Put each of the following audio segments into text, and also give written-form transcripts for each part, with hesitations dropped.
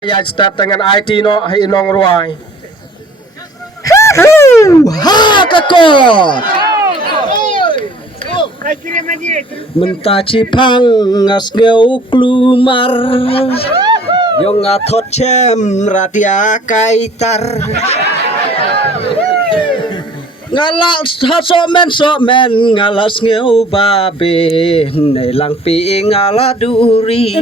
Ya start dengan IT no hai nong ruai. Ha kakot mentaci pangas ngeu klumar yang ngatot cem radia kaitar ngalak somen ngalas ngeu babe nelang pi ngala duri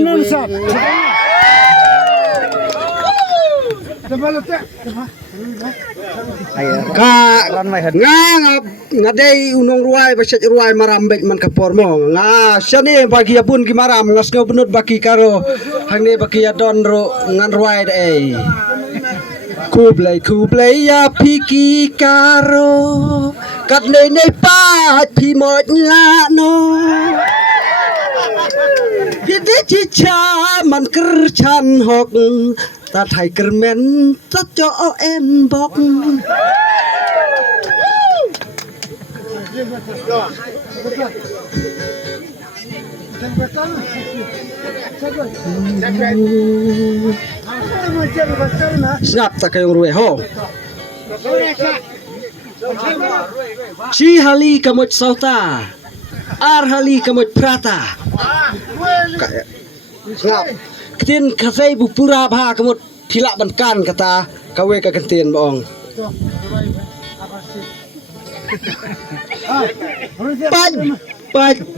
ngadai unong ruai baset ruai marambek man kapor mo nga syane bagi pun gimaram ngas ngau benut baki karo hangne baki don ro ngan ruai dai kublai ya piki karo kat nei pa pi mot la no hide chicha man kerchan hok ta thai kermen ta cho en bok snap ta kayong ruwe ho chi hali kamot sauta ar hali kamot prata snap ketin kasai bu pura bha kamot thila bankan kata kawe ka kentien bong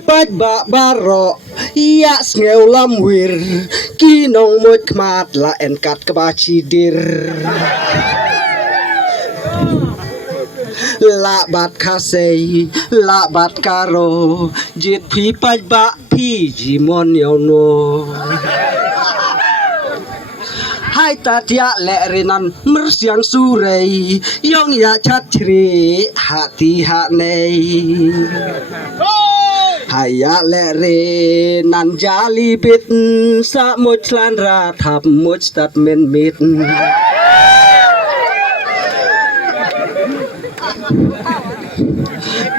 paj ba baro iya ngeu lamwir kinong mot kmat la enkat kabaci dir la bat kasei la bat karo jit phi paj ba phi jimon yono hai tatia le renan mersiang surei yong ya chat chri hati ha nei haya le renan jali bit sa mot lan ra thap mot stat men mit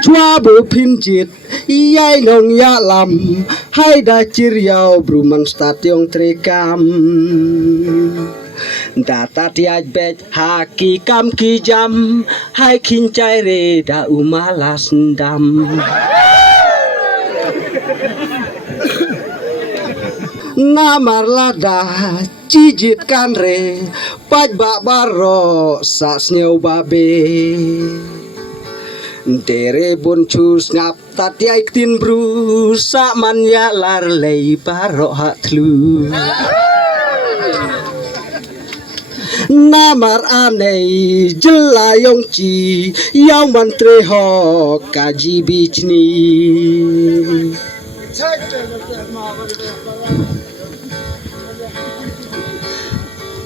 chua bu phin chit yai nong ya lam hai da chir yau bruman stat yong trekam data tiaj bet haki kam ki jam hai khin chai re da umalas dam namar lada cijit kan re paj ba baro sa sneu babe dere bun chus ngap tatiai tin bru sa man ya lar lei baro ha thlu namar anei jelayong chi yang mantre ho kaji bichni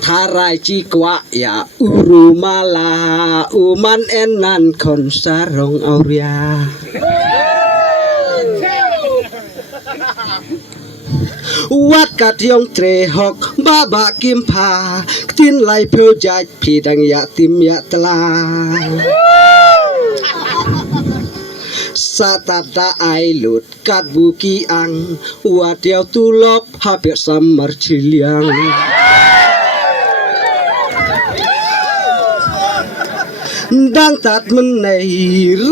Tharai chi kwa ya urumala uman enan kon sarong auria wat kat yong tre hok baba kim pha tin lai pheu jaj phi dang ya tim ya tla satata ai lut kat buki ang wat yau tulop ha pe samar chiliang đang tạt mân này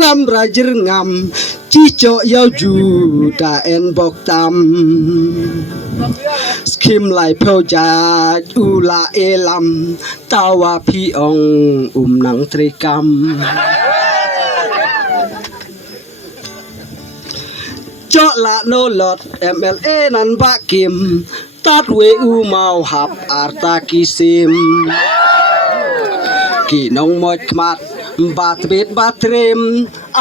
ram ra jir ngam chi cho yau ju da en bok tam skim lai pheu ja ula elam tawa phi ong nang trikam cho la no lot mla nan ba kim tat we u mau hap arta kisim ki nong mot kmat bat bet batrem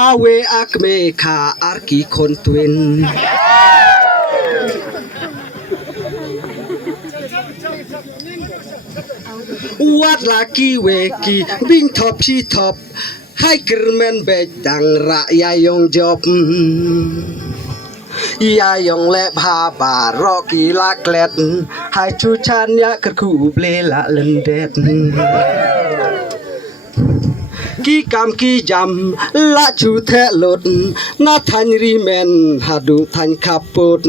awe akme kha arki kon twin wat laki we ki bing top chi top hai kermen be dang ra ya yong job ya yong le bha ba ro ki laklet hai chu chan ya ker khu ble la len det ki kam ki jam la chu the lot na than ri men hadu than kapot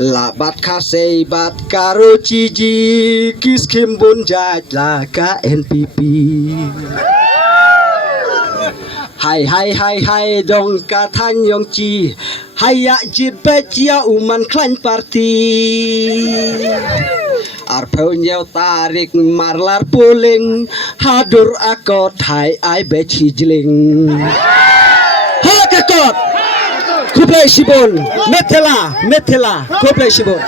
Labat kasih bat karo ciji kis kimbun jajla ka NPP. Hai dong katan yong ci Haya jibet ya uman klan parti Arpau nyau tarik marlar puling Hadur akot hai ai beci jeling Halak akot Kublai sibon Metela Kublai sibon